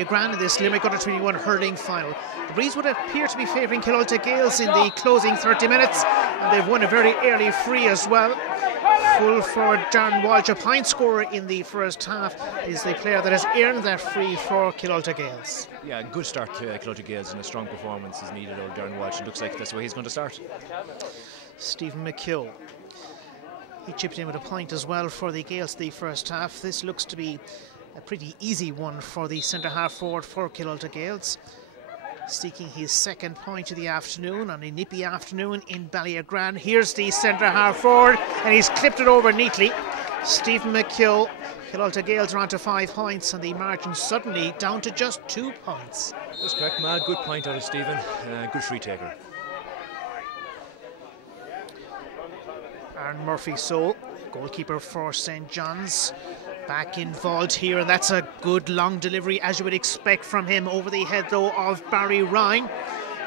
Grand in this Limerick U21 Hurling final. The breeze would appear to be favouring Killulta Gaels in the closing 30 minutes, and they've won a very early free as well. Full forward Darren Walsh, a point scorer in the first half, is the player that has earned that free for Killulta Gaels. Yeah, good start to Killulta Gaels, and a strong performance is needed of Darren Walsh. It looks like that's where he's going to start. Stephen McHugh, he chipped in with a point as well for the Gaels the first half. This looks to be a pretty easy one for the centre half forward for Killulta Gaels, seeking his second point of the afternoon on a nippy afternoon in Ballyagran. Here's the centre half forward, and he's clipped it over neatly. Stephen McHugh. Killulta Gaels are on to 5 points, and the margin suddenly down to just 2 points. That's correct, Mal. Good point out of Stephen. Good free taker. Aaron Murphy, goalkeeper for St. John's, back involved here, and that's a good long delivery as you would expect from him, over the head though of Barry Ryan.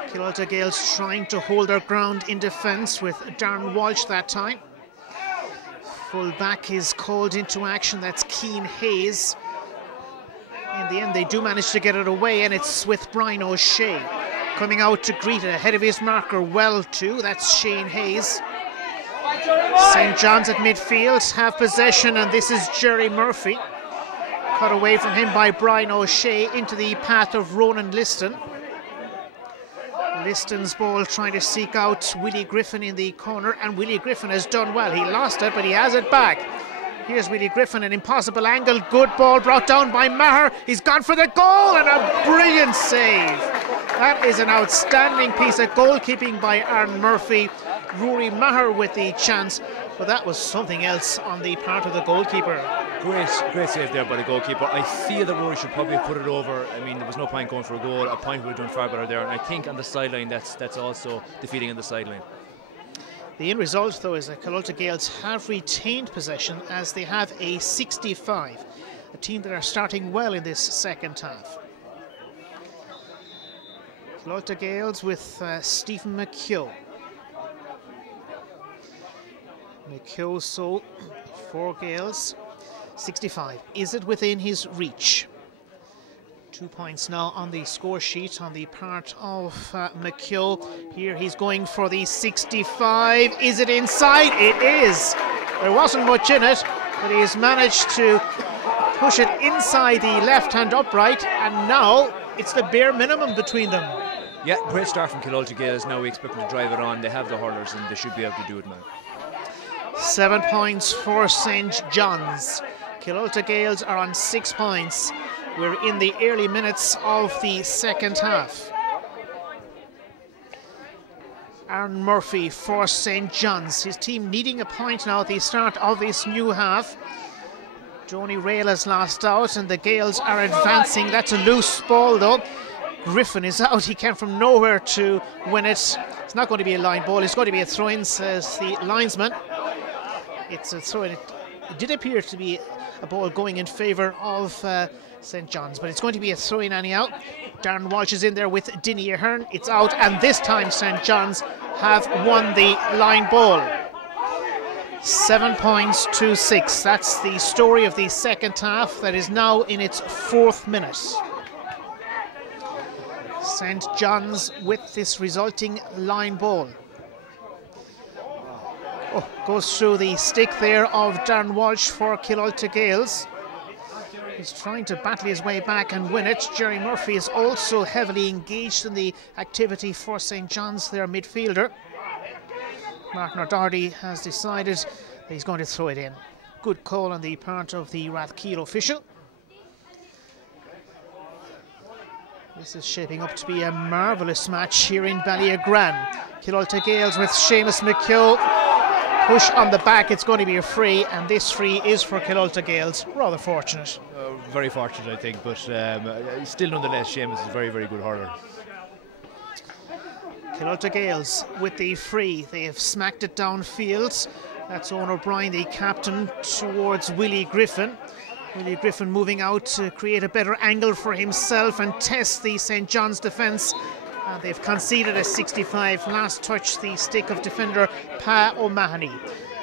Killulta Gaels trying to hold their ground in defence with Darren Walsh that time. Full back is called into action, that's Cian Hayes. In the end they do manage to get it away, and it's with Brian O'Shea coming out to greet it ahead of his marker well too. That's Shane Hayes. St. John's at midfield have possession, and this is Jerry Murphy, cut away from him by Brian O'Shea into the path of Ronan Liston. Liston's ball trying to seek out Willie Griffin in the corner, and Willie Griffin has done well. He lost it, but he has it back. Here's Willie Griffin, an impossible angle, good ball brought down by Maher. He's gone for the goal, and a brilliant save. That is an outstanding piece of goalkeeping by Aaron Murphy. Rory Maher with the chance, but that was something else on the part of the goalkeeper. Great save there by the goalkeeper. I feel that Rory should probably have put it over. I mean, there was no point going for a goal. A point would have done far better there, and I think on the sideline that's also defeating on the sideline. The end result, though, is that Killulta Gaels have retained possession as they have a 65, a team that are starting well in this second half. Killulta Gaels with Stephen McHugh. McHugh, for Gaels, 65. Is it within his reach? 2 points now on the score sheet on the part of McHugh. Here he's going for the 65. Is it inside? It is. There wasn't much in it, but he has managed to push it inside the left-hand upright, and now it's the bare minimum between them. Yeah, great start from Killulta Gaels. Now we expect them to drive it on. They have the hurlers, and they should be able to do it, man. 7 points for St. John's. Killulta Gaels are on 6 points. We're in the early minutes of the second half. Aaron Murphy for St. John's. His team needing a point now at the start of this new half. Joni Rail has lost out, and the Gaels are advancing. That's a loose ball though. Griffin is out. He came from nowhere to win it. It's not going to be a line ball. It's going to be a throw-in, says the linesman. It's a throw-in. It did appear to be a ball going in favour of St. John's, but it's going to be a throw-in anyhow. Darren Walsh is in there with Dinny Ahern. It's out, and this time St. John's have won the line ball. 7 points to 6. That's the story of the second half that is now in its 4th minute. St. John's with this resulting line ball. Goes through the stick there of Darren Walsh for Killulta Gaels. He's trying to battle his way back and win it. Jerry Murphy is also heavily engaged in the activity for St. John's, their midfielder. Martin O'Doherty has decided that he's going to throw it in. Good call on the part of the Rathkeel official. This is shaping up to be a marvellous match here in Ballyagran. Killulta Gaels with Seamus McHugh. Push on the back, it's going to be a free, and this free is for Killulta Gaels. Rather fortunate. Very fortunate, I think, but still nonetheless, Seamus is a very, very good hurler. Killulta Gaels with the free. They have smacked it downfield. That's Owen O'Brien, the captain, towards Willie Griffin. Willie Griffin moving out to create a better angle for himself and test the St. John's defence. They've conceded a 65. Last touch, the stick of defender Pa O'Mahony.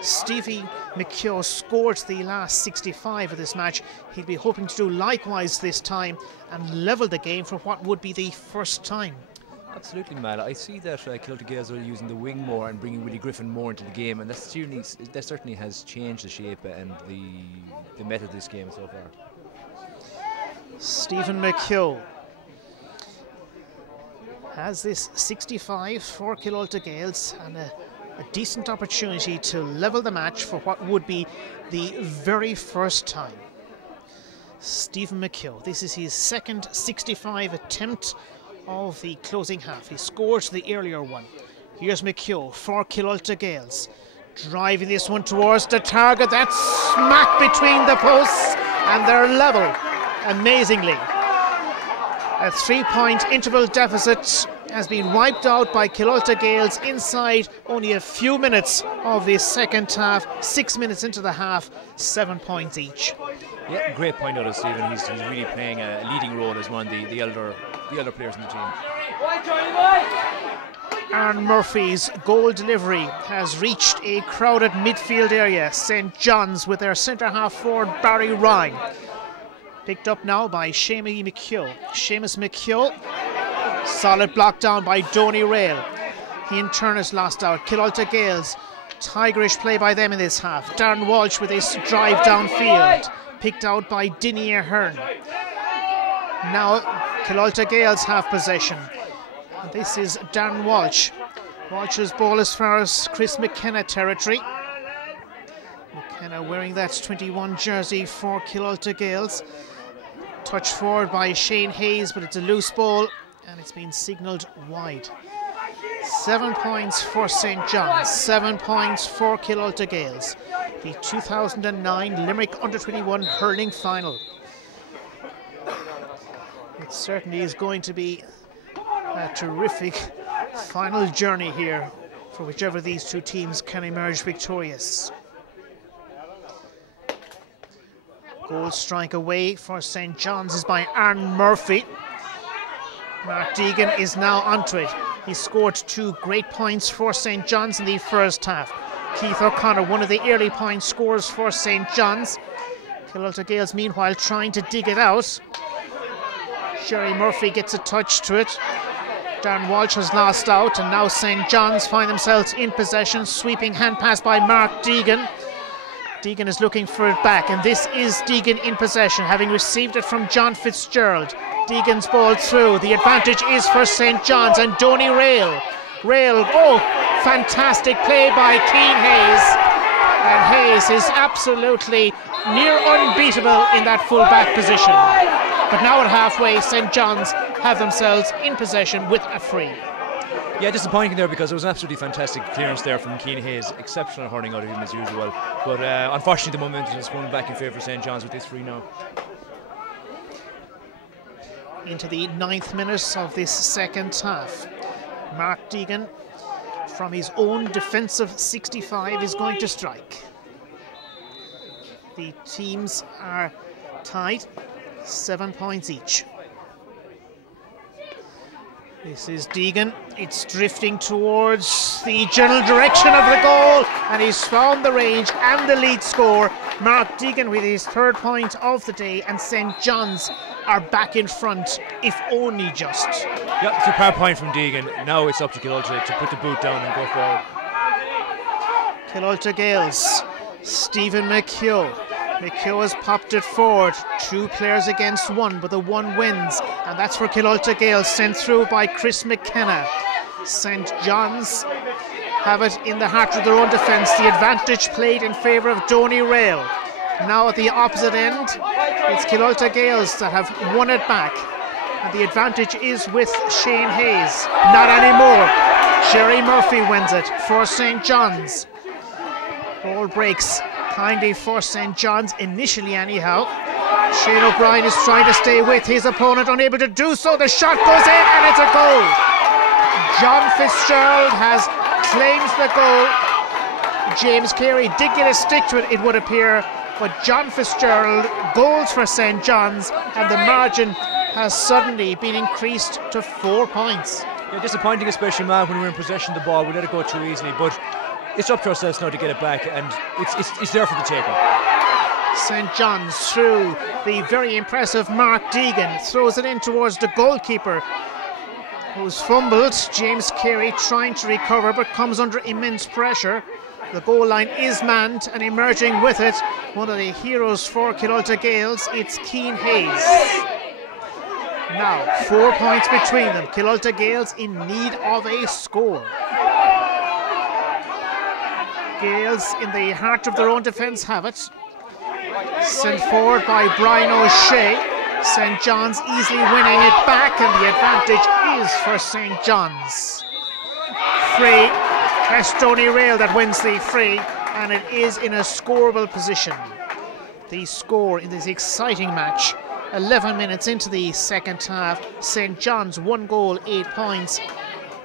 Stevie McKeough scored the last 65 of this match. He'll be hoping to do likewise this time and level the game for what would be the first time. Absolutely, Mal. I see that Killulta Gaels are using the wing more and bringing Willie Griffin more into the game, and that certainly has changed the shape and the method of this game so far. Stephen McKeough has this 65 for Killulta Gaels and a decent opportunity to level the match for what would be the very first time. Stephen McKeough, this is his second 65 attempt of the closing half. He scored the earlier one. Here's McKeough for Killulta Gaels, driving this one towards the target. That's smack between the posts and they're level, amazingly. A 3-point interval deficit has been wiped out by Killulta Gaels inside only a few minutes of the second half. 6 minutes into the half, 7 points each. Yeah, great point out of Stephen. He's really playing a leading role as one of the elder players in the team. Aaron Murphy's goal delivery has reached a crowded midfield area. St. John's with their centre half forward Barry Ryan. Picked up now by Seamus McKeough. Solid block down by Donny Rail. He in turn has lost out. Killulta Gaels, tigerish play by them in this half. Darren Walsh with his drive downfield. Picked out by Dinny Ahern. Now Killulta Gaels have possession. And this is Darren Walsh. Walsh's ball as far as Chris McKenna territory. McKenna wearing that 21 jersey for Killulta Gaels. Touched forward by Shane Hayes, but it's a loose ball and it's been signalled wide. 7 points for St. John's, 7 points for Killulta Gaels. The 2009 Limerick Under-21 Hurling Final. It certainly is going to be a terrific final journey here for whichever of these two teams can emerge victorious. Goal strike away for St. John's is by Aaron Murphy. Mark Deegan is now onto it. He scored 2 great points for St. John's in the first half. Keith O'Connor, one of the early point scorers for St. John's. Killulta Gaels, meanwhile, trying to dig it out. Jerry Murphy gets a touch to it. Darren Walsh has lost out, and now St. John's find themselves in possession. Sweeping hand pass by Mark Deegan. Deegan is looking for it back, and this is Deegan in possession, having received it from John Fitzgerald. Deegan's ball through. The advantage is for St. John's, and Donny Rail. Oh, fantastic play by Keane Hayes. And Hayes is absolutely near unbeatable in that full-back position. But now at halfway, St. John's have themselves in possession with a free. Yeah, disappointing there because it was an absolutely fantastic clearance there from Keane Hayes. Exceptional hurling out of him as usual. But unfortunately, the momentum has swung back in favour of St. John's with this free now. Into the 9th minute of this second half. Mark Deegan, from his own defensive 65, is going to strike. The teams are tied, 7 points each. This is Deegan. It's drifting towards the general direction of the goal, and he's found the range and the lead score. Mark Deegan with his 3rd point of the day, and St. John's are back in front, if only just. Yeah, superb point from Deegan. Now it's up to Killulta to put the boot down and go forward. Killulta Gaels, Stephen McKeough. McKeough has popped it forward. 2 players against 1, but the 1 wins. And that's for Killulta Gaels, sent through by Chris McKenna. St. John's have it in the heart of their own defence. The advantage played in favour of Donny Rail. Now at the opposite end, it's Killulta Gaels that have won it back. And the advantage is with Shane Hayes. Not anymore. Jerry Murphy wins it for St. John's. Ball breaks kindly for St. John's, initially anyhow. Shane O'Brien is trying to stay with his opponent, unable to do so. The shot goes in and it's a goal. John Fitzgerald has claimed the goal. James Carey did get a stick to it, it would appear, but John Fitzgerald goals for St. John's, and the margin has suddenly been increased to 4 points. Yeah, disappointing, especially, Matt, when we were in possession of the ball. We let it go too easily, but it's up to ourselves now to get it back, and it's there for the taking. St. John's through the very impressive Mark Deegan, throws it in towards the goalkeeper, who's fumbled. James Carey trying to recover but comes under immense pressure. The goal line is manned, and emerging with it, one of the heroes for Killulta Gaels, it's Cian Hayes. Now 4 points between them. Killulta Gaels in need of a score. Gaels in the heart of their own defence have it. Sent forward by Brian O'Shea. St. John's easily winning it back, and the advantage is for St. John's. Free. That's Tony Rail that wins the free, and it is in a scoreable position. The score in this exciting match, 11 minutes into the second half. St. John's 1 goal, 8 points,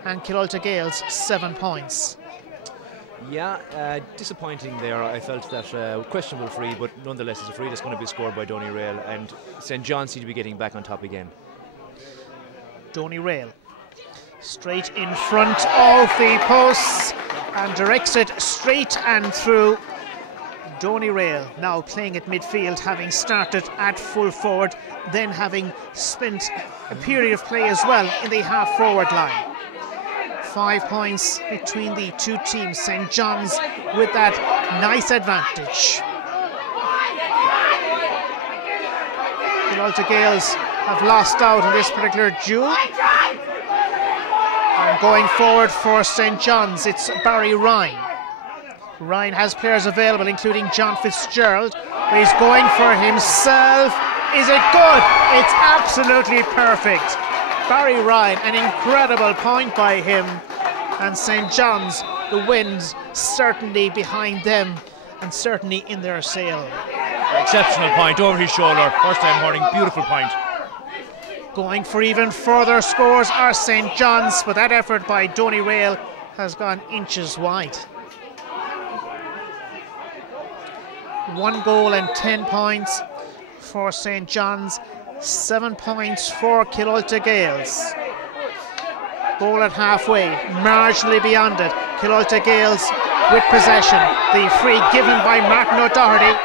and Killulta Gaels 7 points. Yeah, disappointing there. I felt that questionable free, but nonetheless it's a free that's going to be scored by Donny Rail, and St. John seem to be getting back on top again. Donny Rail straight in front of the posts and directs it straight and through. Donny Rail now playing at midfield, having started at full forward, then having spent a period of play as well in the half forward line. 5 points between the two teams. St. John's with that nice advantage. Killulta Gaels have lost out in this particular duel. And going forward for St. John's, it's Barry Ryan. Ryan has players available, including John Fitzgerald, but he's going for himself. Is it good? It's absolutely perfect. Barry Ryan, an incredible point by him, and St. John's, the wind certainly behind them and certainly in their sail. Exceptional point over his shoulder, first time hurling, beautiful point. Going for even further scores are St. John's, but that effort by Donny Rail has gone inches wide. 1 goal and 10 points for St. John's, 7 points for Killulta Gaels. Goal at halfway, marginally beyond it. Killulta Gaels with possession. The free given by Martin O'Doherty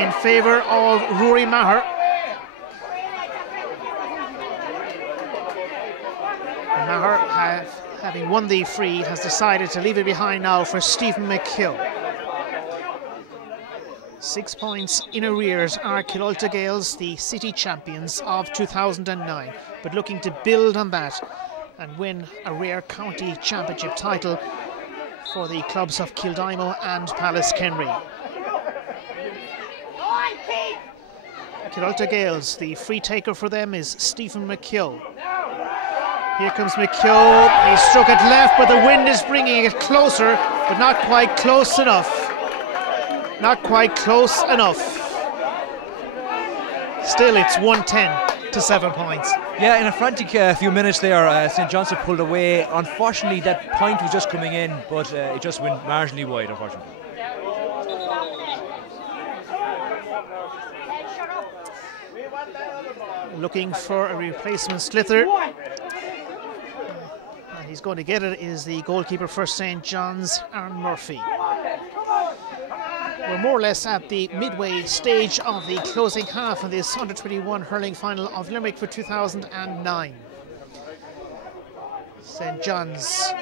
in favour of Rory Maher. Maher, having won the free, has decided to leave it behind now for Stephen McHugh. 6 points in arrears are Killulta Gaels, the city champions of 2009, but looking to build on that and win a rare county championship title for the clubs of Kildimo and Pallaskenry. Killulta Gaels, the free taker for them is Stephen McHugh. Here comes McHugh, he struck it left, but the wind is bringing it closer, but not quite close enough. Not quite close enough. Still, it's 110 to 7 points. Yeah, in a frantic few minutes there, St. John's pulled away. Unfortunately, that point was just coming in, but it just went marginally wide, unfortunately. Looking for a replacement slither. And he's going to get it is the goalkeeper for St. John's, Aaron Murphy. We're more or less at the midway stage of the closing half of this under-21 hurling final of Limerick for 2009. St. John's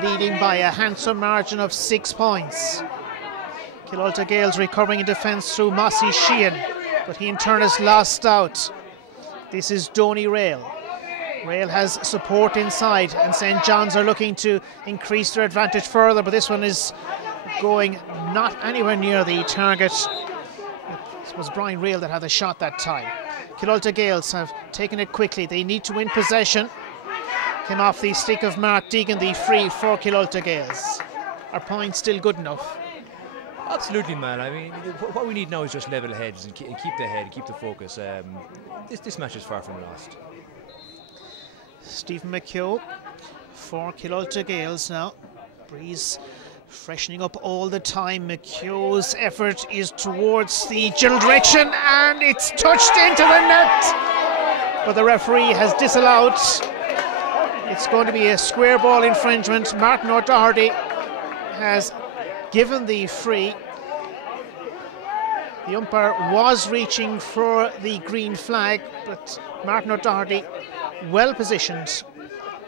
leading by a handsome margin of 6 points. Killulta Gaels recovering in defence through Mossy Sheehan, but he in turn has lost out. This is Donny Rail. Rail has support inside, and St. John's are looking to increase their advantage further, but this one is going not anywhere near the target. It was Brian Rail that had the shot that time. Killulta Gaels have taken it quickly. They need to win possession. Came off the stick of Mark Deegan, the free for Killulta Gaels. Are points still good enough? Absolutely, man. I mean, what we need now is just level heads and keep the head, keep the focus. This match is far from lost. Stephen McHugh for Killulta Gaels now. Breeze freshening up all the time. McHugh's effort is towards the general direction, and it's touched into the net, but the referee has disallowed. It's going to be a square ball infringement. Martin O'Doherty has given the free. The umpire was reaching for the green flag, but Martin O'Doherty well positioned,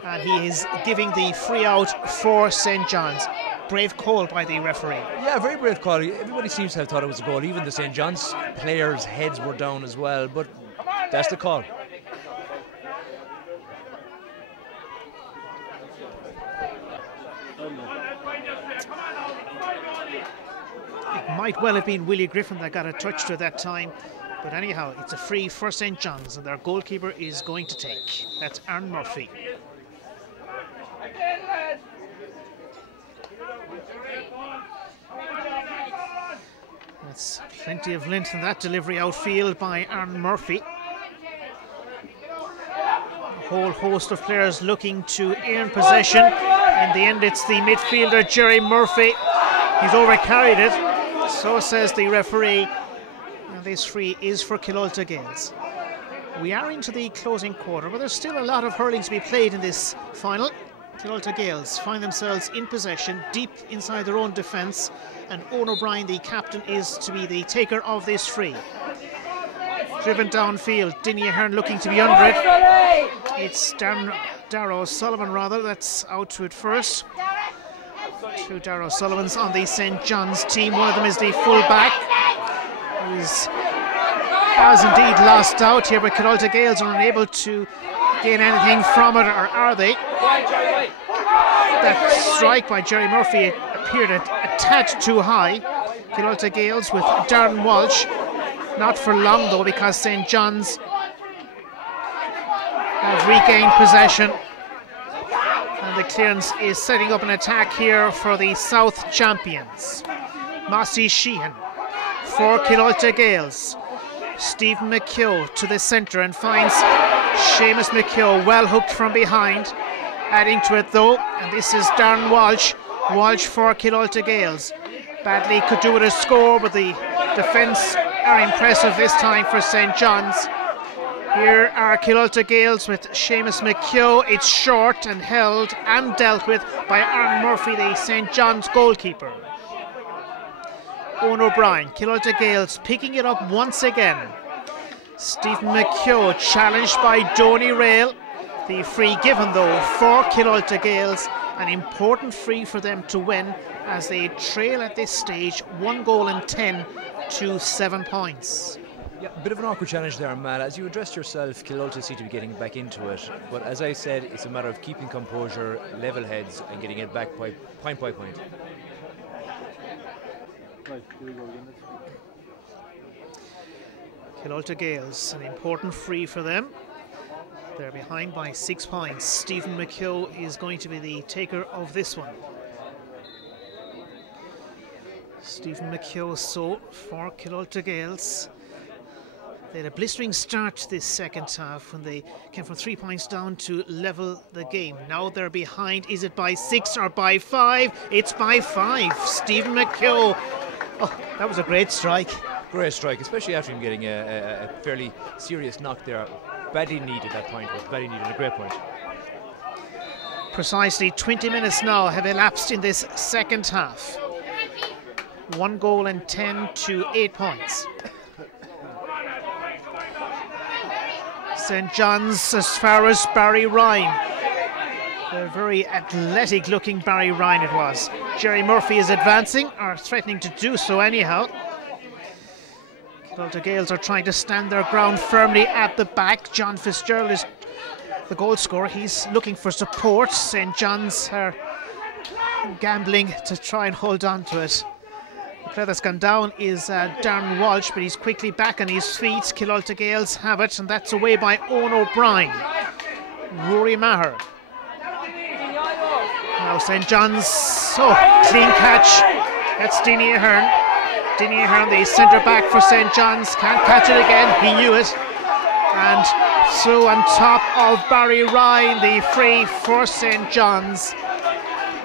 and he is giving the free out for St. John's. Brave call by the referee. Yeah, very brave call. Everybody seems to have thought it was a goal. Even the St. John's players' heads were down as well, but that's the call. It might well have been Willie Griffin that got a touch to that time, but anyhow, it's a free for St. John's, and their goalkeeper is going to take. That's Aaron Murphy. That's plenty of length in that delivery outfield by Aaron Murphy. A whole host of players looking to earn possession. In the end, it's the midfielder Jerry Murphy. He's overcarried it, so says the referee. And this free is for Killulta Gaels. We are into the closing quarter, but there's still a lot of hurling to be played in this final. Killulta Gaels find themselves in possession, deep inside their own defence, and Owen O'Brien, the captain, is to be the taker of this free. Driven downfield, Dinny Ahern looking to be under it. It's Darragh O'Sullivan that's out to it first. Two Darragh O'Sullivans on the St. John's team. One of them is the full-back, who has indeed lost out here, but Killulta Gaels are unable to gain anything from it, or are they? That strike by Jerry Murphy appeared a tad too high. Killulta Gaels with Darren Walsh. Not for long though, because St. John's have regained possession. And the clearance is setting up an attack here for the South champions. Mossy Sheehan for Killulta Gaels. Stephen McKeough to the centre and finds Seamus McKeough well hooked from behind. Adding to it though, and this is Darren Walsh. Walsh for Killulta Gaels. Badly could do with a score, but the defence are impressive this time for St. John's. Here are Killulta Gaels with Seamus McKeough. It's short and held and dealt with by Aaron Murphy, the St. John's goalkeeper. Owen O'Brien, Killulta Gaels picking it up once again. Stephen McKeough challenged by Donny Rail. The free given though for Killulta Gaels, an important free for them to win as they trail at this stage 1 goal and 10 to 7 points. Yeah, a bit of an awkward challenge there, Mal. As you addressed yourself, Killulta seem to be getting back into it, but as I said, it's a matter of keeping composure, level heads, and getting it back by point. Killulta Gaels, an important free for them. They're behind by 6 points. Stephen McKeough is going to be the taker of this one. Stephen McKeough so for Killulta Gaels. They had a blistering start this second half when they came from 3 points down to level the game. Now they're behind. Is it by 6 or by 5? It's by 5. Stephen McKeough. Oh, that was a great strike. Great strike, especially after him getting a fairly serious knock there. Badly needed that point, but badly needed a great point. Precisely 20 minutes now have elapsed in this second half. 1 goal and 10 to 8 points. St. John's as far as Barry Ryan. A very athletic looking Barry Ryan it was. Jerry Murphy is advancing, or threatening to do so anyhow. Killulta Gaels are trying to stand their ground firmly at the back. John Fitzgerald is the goal scorer. He's looking for support. St. John's are gambling to try and hold on to it. The player that's gone down is Darren Walsh, but he's quickly back on his feet. Killulta Gaels have it, and that's away by Owen O'Brien. Rory Maher. Now St. John's, clean catch. That's Dinny Ahern. Dinny Ahern, the centre back for St. John's, can't catch it again. He knew it. And so on top of Barry Ryan, the free for St. John's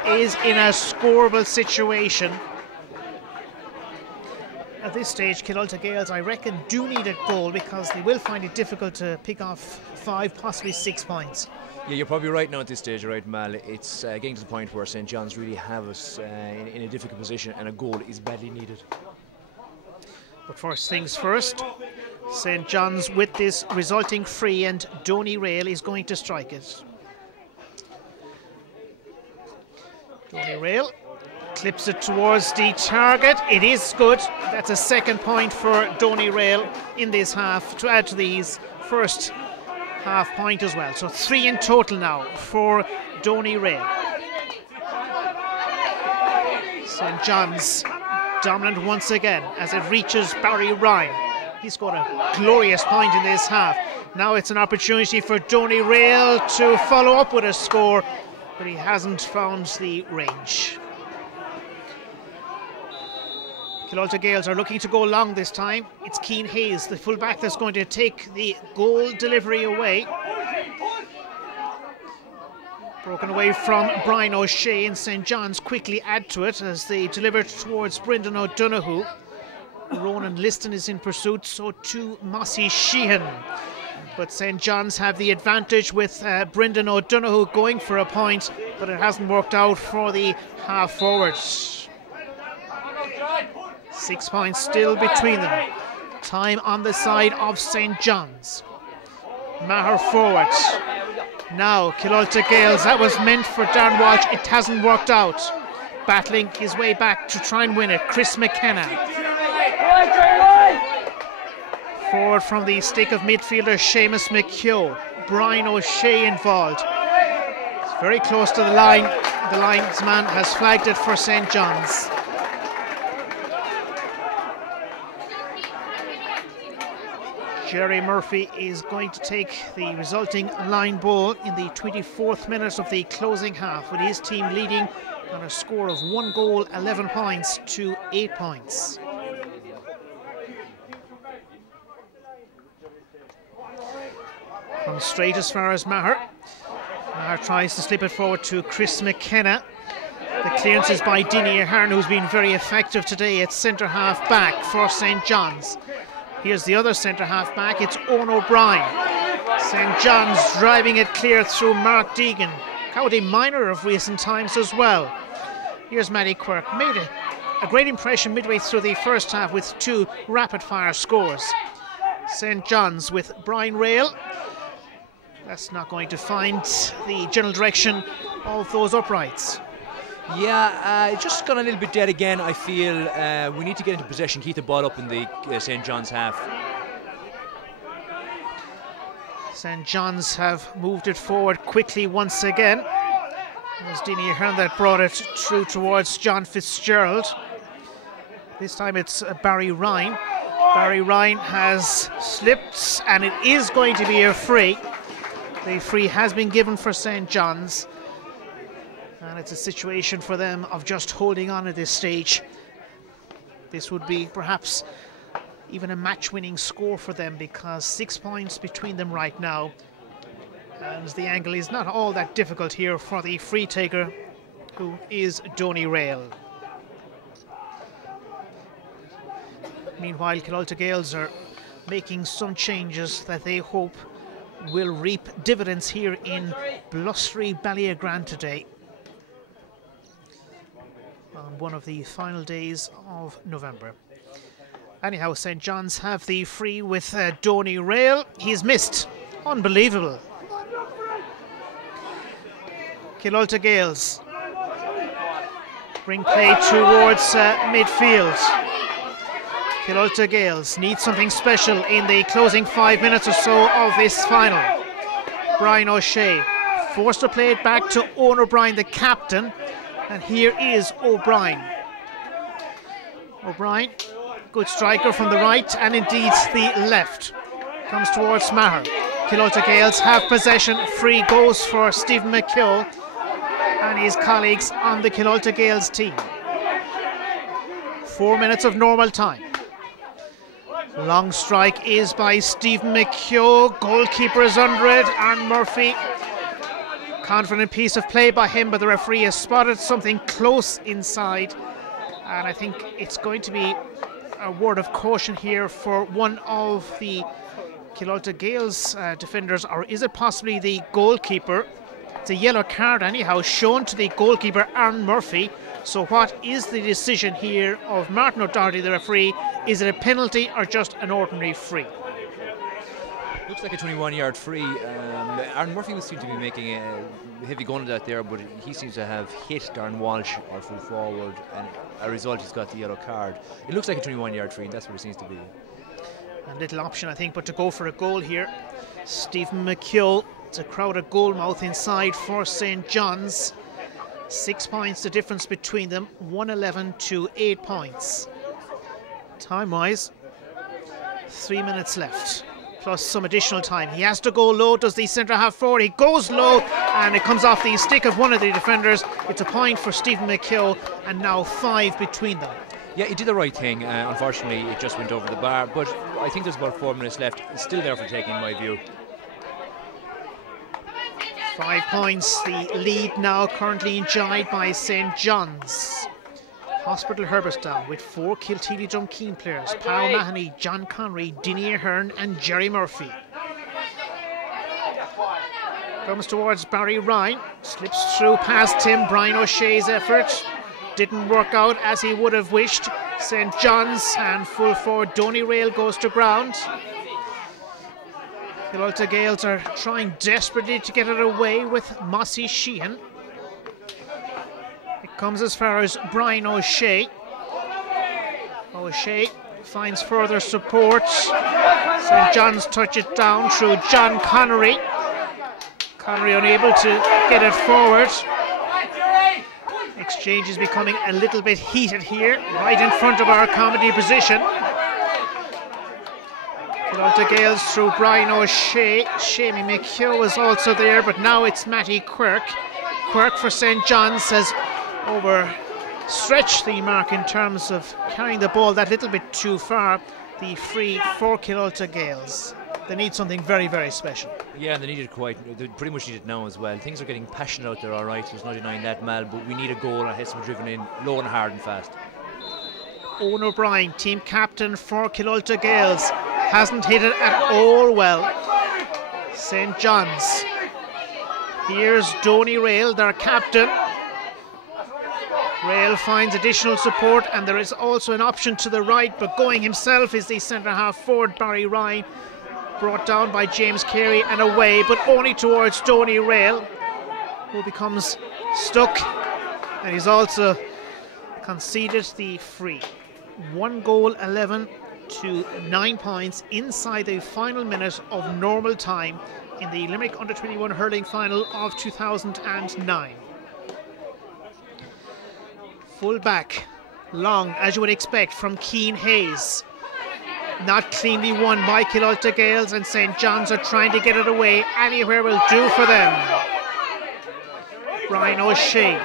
is in a scoreable situation. At this stage, Killulta Gaels, I reckon, do need a goal because they will find it difficult to pick off 5, possibly 6 points. Yeah, you're probably right now at this stage, right, Mal. It's getting to the point where St. John's really have us in a difficult position, and a goal is badly needed. But first things first, St. John's with this resulting free, and Donny Rail is going to strike it. Donny Rail clips it towards the target. It is good. That's a second point for Donny Rail in this half to add to these first half point as well. So 3 in total now for Donny Rail. St. John's dominant once again as it reaches Barry Ryan. He scored a glorious point in this half. Now it's an opportunity for Donny Rail to follow up with a score, but he hasn't found the range. Killulta Gaels are looking to go long this time. It's Keane Hayes, the fullback, that's going to take the goal delivery away. Broken away from Brian O'Shea, and St. John's quickly add to it as they deliver it towards Brendan O'Donoghue. Ronan Liston is in pursuit, so too Mossy Sheehan. But St. John's have the advantage with Brendan O'Donoghue going for a point, but it hasn't worked out for the half forwards. 6 points still between them. Time on the side of St. John's. Maher forward. Now Killulta Gaels, that was meant for Darren Walsh, it hasn't worked out. Battling his way back to try and win it, Chris McKenna. Forward from the stick of midfielder Seamus McHugh. Brian O'Shea involved. It's very close to the line. The linesman has flagged it for St. John's. Jerry Murphy is going to take the resulting line ball in the 24th minute of the closing half, with his team leading on a score of 1 goal, 11 points to 8 points. Comes straight as far as Maher. Maher tries to slip it forward to Chris McKenna. The clearance is by Dinny Ahern, who's been very effective today at centre half back for St. John's. Here's the other centre half back, it's Owen O'Brien. St. John's driving it clear through Mark Deegan, county minor of recent times as well. Here's Matty Quirk, made a great impression midway through the first half with 2 rapid fire scores. St. John's with Brian Rail. That's not going to find the general direction of those uprights. Yeah, just gone a little bit dead again, I feel. We need to get into possession, keep the ball up in the St. John's half. St. John's have moved it forward quickly once again. It was Dinny Ahern that brought it through towards John Fitzgerald. This time it's Barry Ryan. Barry Ryan has slipped, and it is going to be a free. The free has been given for St. John's. And it's a situation for them of just holding on at this stage. This would be perhaps even a match-winning score for them, because 6 points between them right now. And the angle is not all that difficult here for the free taker, who is Donny Rail. Meanwhile, Killulta Gaels are making some changes that they hope will reap dividends here in blustery Ballyagrand today, on one of the final days of November. Anyhow, St. John's have the free with Donny Rail. He's missed. Unbelievable. Killulta Gaels bring play towards midfield. Killulta Gaels need something special in the closing 5 minutes or so of this final. Brian O'Shea forced to play it back to Owen O'Brien, the captain. And here is O'Brien. O'Brien, good striker from the right and indeed the left. Comes towards Maher. Killulta Gaels have possession. Free goes for Stephen McHugh and his colleagues on the Killulta Gaels team. 4 minutes of normal time. Long strike is by Stephen McHugh. Goalkeeper is under it. Aaron Murphy. Confident piece of play by him, but the referee has spotted something close inside, and I think it's going to be a word of caution here for one of the Killulta Gaels defenders, or is it possibly the goalkeeper? It's a yellow card anyhow, shown to the goalkeeper, Aaron Murphy. So what is the decision here of Martin O'Doherty, the referee? Is it a penalty or just an ordinary free? Looks like a 21-yard free. Aaron Murphy seemed to be making a heavy gun of that there, but he seems to have hit Darren Walsh or full forward, and as a result he's got the yellow card. It looks like a 21-yard free, and that's what it seems to be. A little option, I think, but to go for a goal here. Stephen McHugh, it's a crowded goalmouth inside for St. John's. 6 points the difference between them, 111 to 8 points. Time-wise, 3 minutes left, plus some additional time. He has to go low, does the centre half forward. He goes low, and it comes off the stick of one of the defenders. It's a point for Stephen McHugh, and now 5 between them. Yeah, he did the right thing. Unfortunately, it just went over the bar, but I think there's about 4 minutes left. It's still there for taking, in my view. 5 points, the lead now currently enjoyed by St. John's. Hospital Herbertstown with 4 Kilteely Drumkeen players: Paul Mahoney, John Connery, Dinny Ahern and Jerry Murphy. Comes towards Barry Ryan, slips through past him. Brian O'Shea's effort didn't work out as he would have wished. St. John's and full forward Donny Rail goes to ground. Killulta Gaels are trying desperately to get it away with Mossy Sheehan. It comes as far as Brian O'Shea. O'Shea finds further support. St. John's touch it down through John Connery. Connery unable to get it forward. Exchange is becoming a little bit heated here, right in front of our comedy position. Killulta Gaels through Brian O'Shea. Shamie McHugh was also there, but now it's Matty Quirk. Quirk for St. John's has overstretched the mark in terms of carrying the ball that little bit too far. The free for Killulta Gaels. They need something very, very special. Yeah, they need it they pretty much need it now as well. Things are getting passionate out there, all right, there's no denying that, Mal, but we need a goal and it has to be driven in low and hard and fast. Owen O'Brien, team captain for Killulta Gaels, hasn't hit it at all well. St. John's. Here's Donny Rail, their captain. Rail finds additional support, and there is also an option to the right, but going himself is the centre half forward Barry Ryan, brought down by James Carey and away, but only towards Donny Rail, who becomes stuck, and he's also conceded the free. 1 goal, 11 to 9 points inside the final minute of normal time in the Limerick Under-21 Hurling final of 2009. Full back, long as you would expect from Keane Hayes. Not cleanly won by Killulta Gaels, and St. John's are trying to get it away. Anywhere will do for them. Brian O'Shea.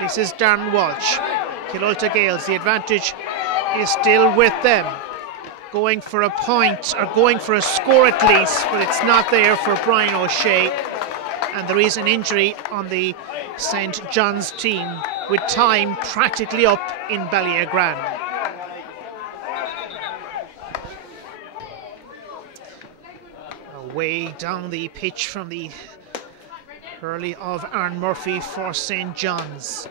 This is Darren Walsh. Killulta Gaels, the advantage is still with them. Going for a point, or going for a score at least, but it's not there for Brian O'Shea. And there is an injury on the St. John's team, with time practically up in Ballyagran. Way down the pitch from the hurley of Aaron Murphy for St. John's.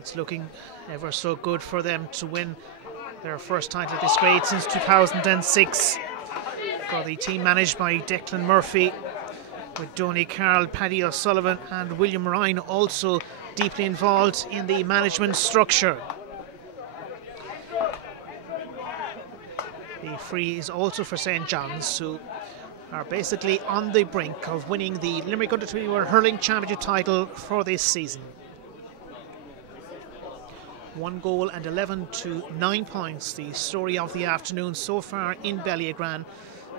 It's looking ever so good for them to win their first title at this grade since 2006. For the team managed by Declan Murphy, with Donny Carroll, Paddy O'Sullivan and William Ryan also deeply involved in the management structure. The free is also for St. John's, who are basically on the brink of winning the Limerick Under-21 Hurling Championship title for this season. 1 goal and 11 to 9 points, the story of the afternoon so far in Ballyagran,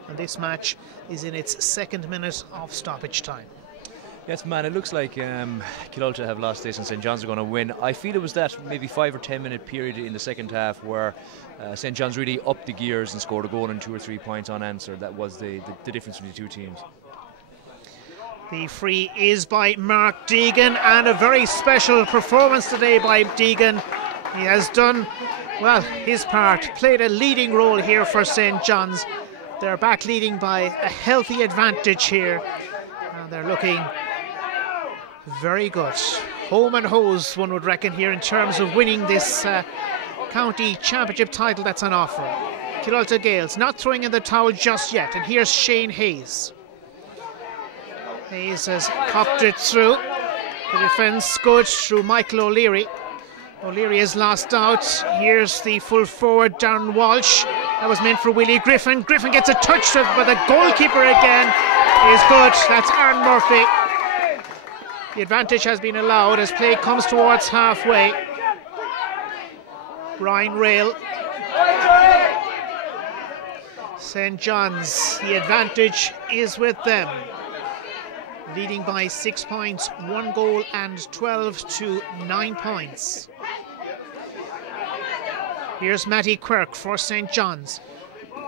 and this match is in its 2nd minute of stoppage time. Yes, man, it looks like Killulta have lost this and St. John's are going to win. I feel it was that maybe 5 or 10 minute period in the second half where St. John's really upped the gears and scored a goal and 2 or 3 points unanswered. That was the difference between the two teams. The free is by Mark Deegan, and a very special performance today by Deegan. He has done, well, his part, played a leading role here for St. John's, They're back leading by a healthy advantage here. And they're looking very good. Home and hose, one would reckon, here in terms of winning this county championship title that's on offer. Killulta Gaels not throwing in the towel just yet. And here's Shane Hayes. Hayes has popped it through. The defence good through Michael O'Leary. O'Leary is lost out. Here's the full forward, Darren Walsh. That was meant for Willie Griffin. Griffin gets a touch to it, but the goalkeeper again is good. That's Aaron Murphy. The advantage has been allowed as play comes towards halfway. Brian Rail. St. John's, the advantage is with them. Leading by 6 points, 1 goal and 12 to 9 points. Here's Matty Quirk for St. John's.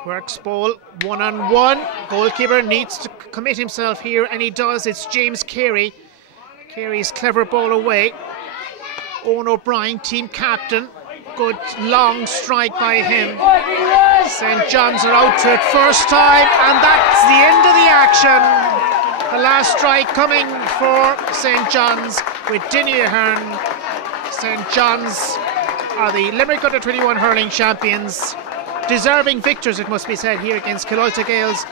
Quirk's ball, 1-on-1. Goalkeeper needs to commit himself here, and he does. It's James Carey. Carey's clever ball away. Owen O'Brien, team captain. Good long strike by him. St. John's are out to it first time, and that's the end of the action. The last strike coming for St. John's with Dinny Ahern. St. John's are the Limerick Under-21 hurling champions. Deserving victors, it must be said, here against Killulta Gaels.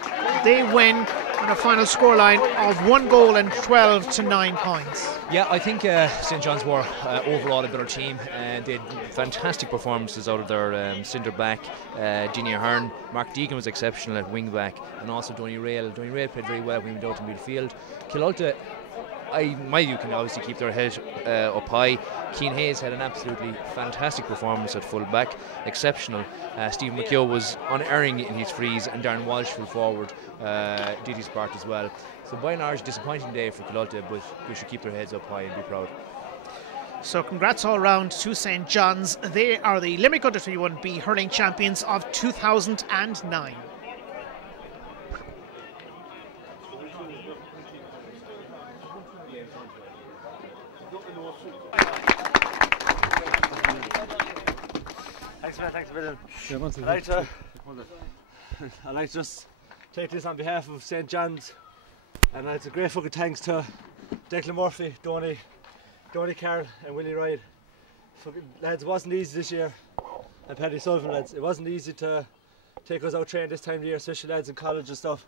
They win on a final scoreline of 1 goal and 12 to 9 points. Yeah, I think St. John's were overall a better team, and they had fantastic performances out of their centre back, Dinny Ahern. Mark Deegan was exceptional at wing back, and also Donny Rail. Donny Rail played very well when he went out in midfield. Killulta, my view, can obviously keep their head up high. Keane Hayes had an absolutely fantastic performance at full back, exceptional. Stephen McKeough was unerring in his frees, and Darren Walsh full forward did his part as well. So by and large, disappointing day for Killulta, but we should keep their heads up high and be proud. So congrats all round to St. John's. They are the Limerick Under-21B hurling champions of 2009. Thanks, man. Thanks a million. I'd like to just take this on behalf of St. John's, and it's a great fucking thanks to Declan Murphy, Donny Carroll and Willie Ryan. Fucking lads, it wasn't easy this year, and Paddy Sullivan, lads. It wasn't easy to take us out training this time of year, especially lads in college and stuff.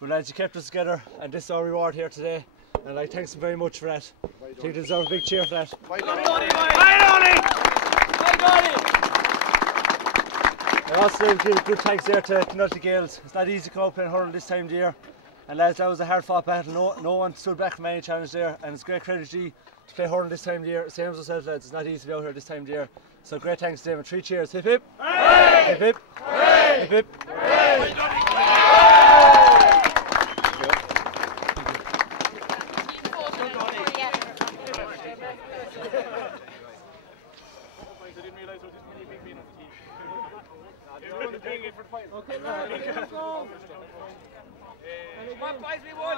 But lads, you kept us together, and this is our reward here today. And like, thanks very much for that. I think you deserve a big cheer for that. I also give good thanks there to Killulta Gaels. It's not easy to come up playing hurling this time of the year. And lads, that was a hard fought battle. No one stood back from any challenge there. And it's great credit to you to play hurling this time of the year. Same as ourselves, lads. It's not easy to be out here this time of the year. So great thanks to them, and 3 cheers. Hip hip! Hooray! Hip hip! Hooray! Hip hip! Hooray! What prize we won?